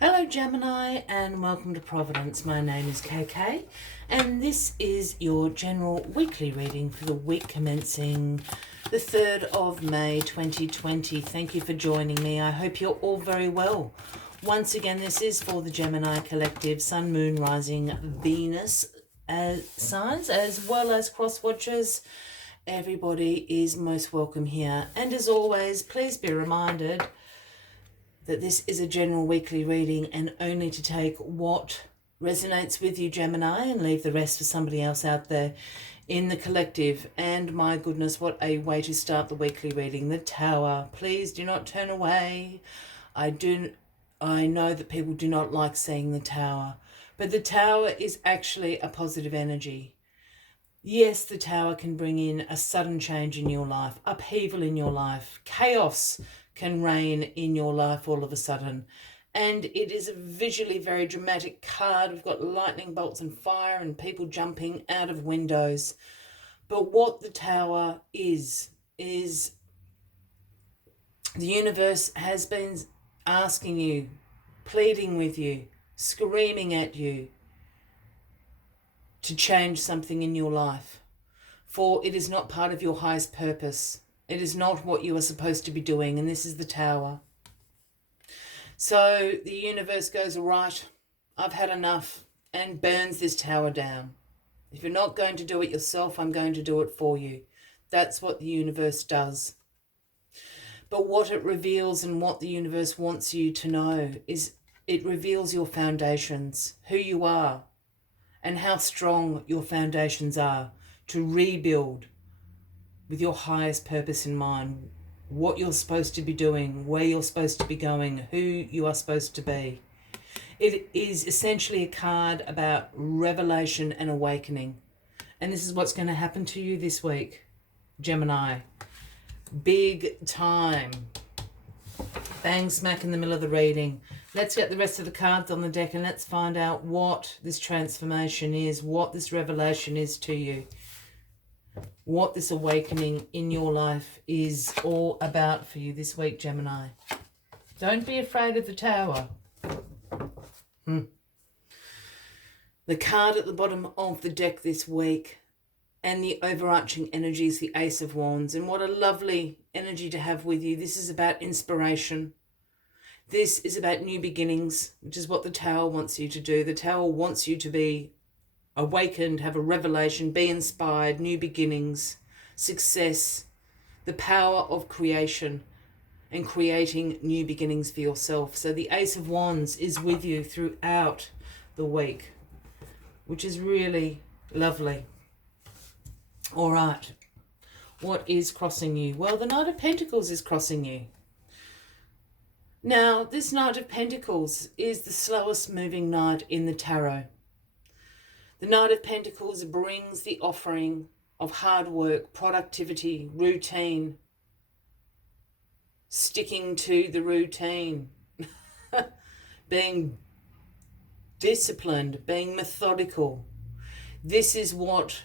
Hello Gemini and welcome to Providence. My name is KK and this is your general weekly reading for the week commencing the 3rd of May 2020. Thank you for joining me. I hope you're all very well. Once again, this is for the Gemini collective, Sun, Moon, Rising, Venus signs, as well as cross watchers. Everybody is most welcome here. And as always, please be reminded that this is a general weekly reading and only to take what resonates with you, Gemini, and leave the rest for somebody else out there in the collective. And my goodness, what a way to start the weekly reading. The Tower. Please do not turn away. I know that people do not like seeing the Tower, but the Tower is actually a positive energy. Yes, the Tower can bring in a sudden change in your life, upheaval in your life, chaos can reign in your life all of a sudden. And it is a visually very dramatic card. We've got lightning bolts and fire and people jumping out of windows. But what the Tower is the universe has been asking you, pleading with you, screaming at you to change something in your life. For it is not part of your highest purpose. It is not what you are supposed to be doing, and this is the Tower. So the universe goes, right, I've had enough, and burns this Tower down. If you're not going to do it yourself, I'm going to do it for you. That's what the universe does. But what it reveals and what the universe wants you to know is it reveals your foundations, who you are, and how strong your foundations are to rebuild with your highest purpose in mind, what you're supposed to be doing, where you're supposed to be going, who you are supposed to be. It is essentially a card about revelation and awakening. And this is what's going to happen to you this week, Gemini. Big time. Bang smack in the middle of the reading. Let's get the rest of the cards on the deck and let's find out what this transformation is, what this revelation is to you, what this awakening in your life is all about for you this week, Gemini. Don't be afraid of the Tower. The card at the bottom of the deck this week and the overarching energy is the Ace of Wands. And what a lovely energy to have with you. This is about inspiration. This is about new beginnings, which is what the Tower wants you to do. The Tower wants you to be awakened, have a revelation, be inspired, new beginnings, success, the power of creation and creating new beginnings for yourself. So the Ace of Wands is with you throughout the week, which is really lovely. All right, what is crossing you? Well, the Knight of Pentacles is crossing you. Now, this Knight of Pentacles is the slowest moving knight in the tarot. The Knight of Pentacles brings the offering of hard work, productivity, routine, sticking to the routine, being disciplined, being methodical. This is what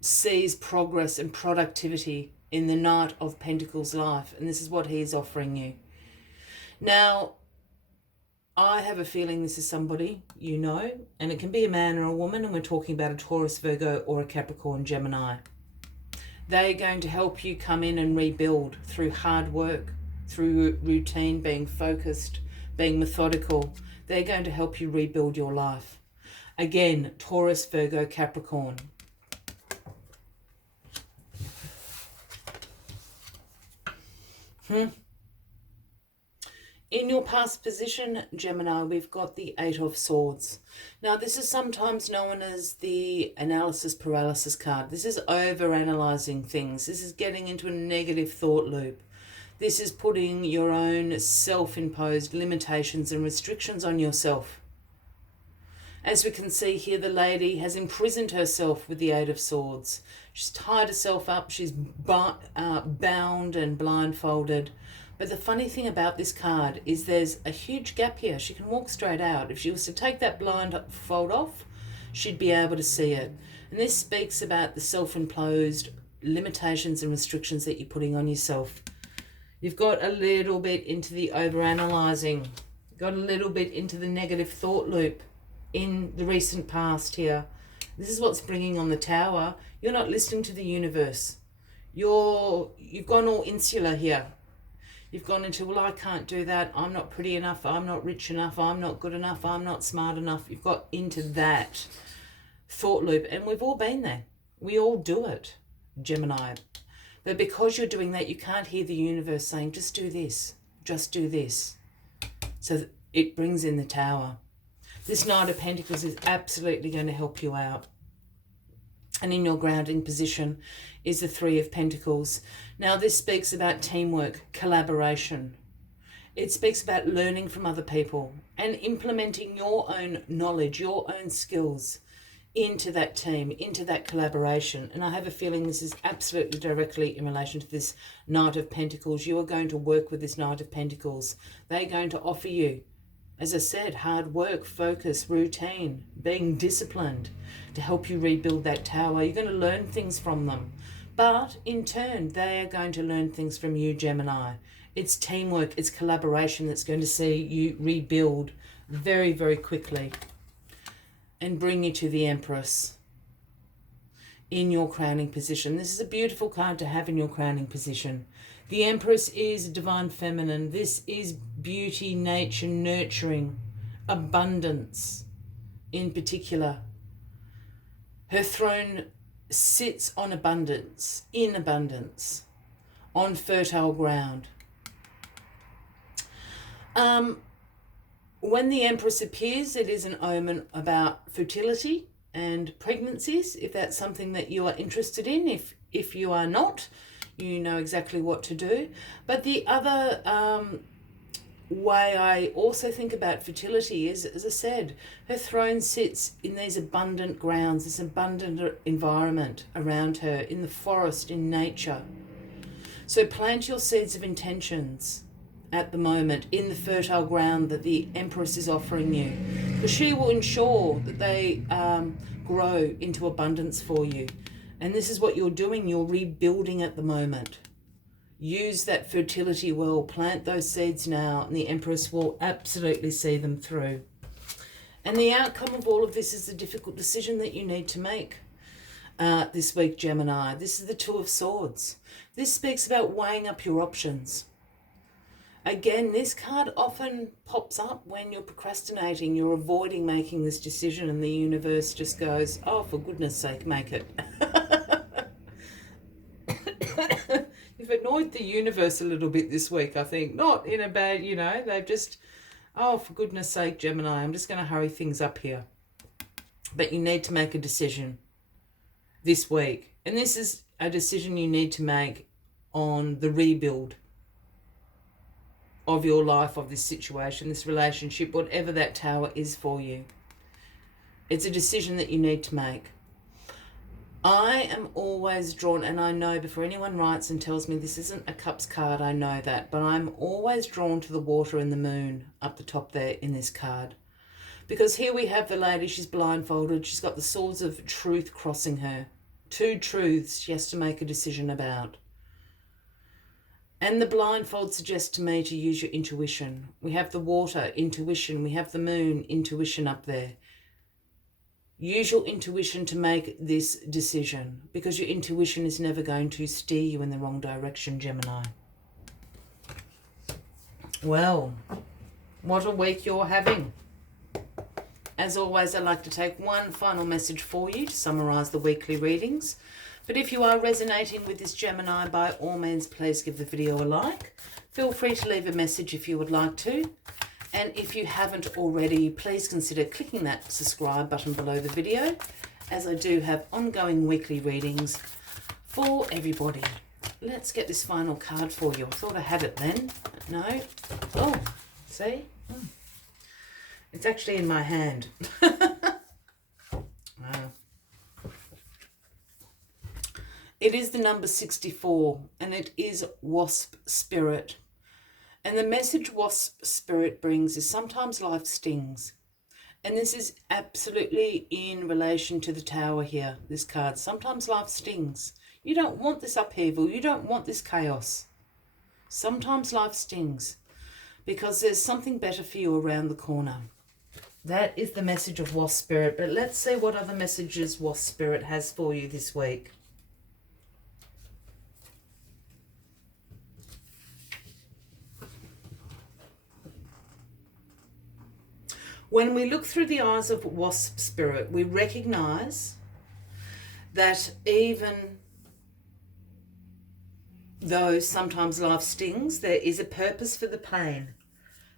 sees progress and productivity in the Knight of Pentacles life, and this is what he is offering you. Now, I have a feeling this is somebody you know, and it can be a man or a woman, and we're talking about a Taurus, Virgo, or a Capricorn, Gemini. They're going to help you come in and rebuild through hard work, through routine, being focused, being methodical. They're going to help you rebuild your life. Again, Taurus, Virgo, Capricorn. In your past position, Gemini, we've got the Eight of Swords. Now, this is sometimes known as the analysis paralysis card. This is over-analyzing things. This is getting into a negative thought loop. This is putting your own self-imposed limitations and restrictions on yourself. As we can see here, the lady has imprisoned herself with the Eight of Swords. She's tied herself up. She's bound and blindfolded. But the funny thing about this card is there's a huge gap here. She can walk straight out. If she was to take that blindfold off, she'd be able to see it. And this speaks about the self-imposed limitations and restrictions that you're putting on yourself. You've got a little bit into the overanalyzing. Got a little bit into the negative thought loop in the recent past here. This is what's bringing on the Tower. You're not listening to the universe. You've gone all insular here. You've gone into, well, I can't do that. I'm not pretty enough. I'm not rich enough. I'm not good enough. I'm not smart enough. You've got into that thought loop. And we've all been there. We all do it, Gemini. But because you're doing that, you can't hear the universe saying, just do this. Just do this. So it brings in the Tower. This Knight of Pentacles is absolutely going to help you out. And in your grounding position is the Three of Pentacles. Now this speaks about teamwork, collaboration. It speaks about learning from other people and implementing your own knowledge, your own skills into that team, into that collaboration. And I have a feeling this is absolutely directly in relation to this Knight of Pentacles. You are going to work with this Knight of Pentacles. They're going to offer you, as I said, hard work, focus, routine, being disciplined to help you rebuild that Tower. You're going to learn things from them. But in turn, they are going to learn things from you, Gemini. It's teamwork, it's collaboration that's going to see you rebuild very, very quickly and bring you to the Empress in your crowning position. This is a beautiful card to have in your crowning position. The Empress is divine feminine. This is beauty, nature, nurturing, abundance in particular. Her throne sits on abundance, in abundance, on fertile ground. When the Empress appears, it is an omen about fertility and pregnancies, if that's something that you are interested in. If you are not, you know exactly what to do. But the other way I also think about fertility is, as I said, her throne sits in these abundant grounds, this abundant environment around her, in the forest, in nature. So plant your seeds of intentions at the moment in the fertile ground that the Empress is offering you, because she will ensure that they grow into abundance for you. And this is what you're doing. You're rebuilding at the moment. Use that fertility well. Plant those seeds now, and the Empress will absolutely see them through. And the outcome of all of this is the difficult decision that you need to make this week, Gemini. This is the Two of Swords. This speaks about weighing up your options. Again, this card often pops up when you're procrastinating, you're avoiding making this decision, and the universe just goes, oh, for goodness sake, make it. You've annoyed the universe a little bit this week, I think. Not in a bad, they've just, oh, for goodness sake, Gemini, I'm just going to hurry things up here. But you need to make a decision this week. And this is a decision you need to make on the rebuild of your life, of this situation, this relationship, whatever that Tower is for you. It's a decision that you need to make. I am always drawn, and I know before anyone writes and tells me this isn't a Cups card, I know that, but I'm always drawn to the water and the moon up the top there in this card. Because here we have the lady, she's blindfolded, she's got the swords of truth crossing her. Two truths she has to make a decision about. And the blindfold suggests to me to use your intuition. We have the water, intuition. We have the moon, intuition up there. Use your intuition to make this decision, because your intuition is never going to steer you in the wrong direction, Gemini. Well, what a week you're having. As always, I'd like to take one final message for you to summarise the weekly readings. But if you are resonating with this, Gemini, by all means, please give the video a like. Feel free to leave a message if you would like to. And if you haven't already, please consider clicking that subscribe button below the video, as I do have ongoing weekly readings for everybody. Let's get this final card for you. I thought I had it then. No. Oh, see? It's actually in my hand. It is the number 64, and it is Wasp Spirit. And the message Wasp Spirit brings is sometimes life stings. And this is absolutely in relation to the Tower here, this card. Sometimes life stings. You don't want this upheaval. You don't want this chaos. Sometimes life stings because there's something better for you around the corner. That is the message of Wasp Spirit. But let's see what other messages Wasp Spirit has for you this week. When we look through the eyes of Wasp Spirit, we recognize that even though sometimes life stings, there is a purpose for the pain,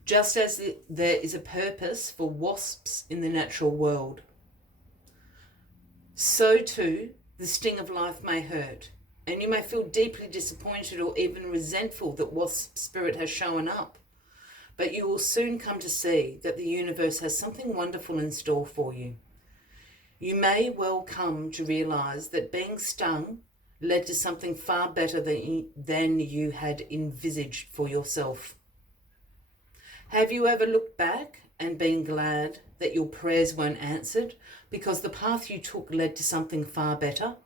just as there is a purpose for wasps in the natural world. So too, the sting of life may hurt, and you may feel deeply disappointed or even resentful that Wasp Spirit has shown up. But you will soon come to see that the universe has something wonderful in store for you. You may well come to realize that being stung led to something far better than you had envisaged for yourself. Have you ever looked back and been glad that your prayers weren't answered because the path you took led to something far better?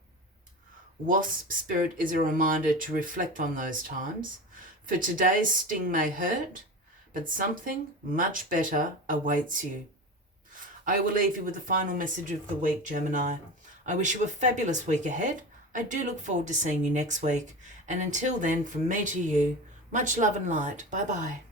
Wasp Spirit is a reminder to reflect on those times, for today's sting may hurt, but something much better awaits you. I will leave you with the final message of the week, Gemini. I wish you a fabulous week ahead. I do look forward to seeing you next week. And until then, from me to you, much love and light. Bye-bye.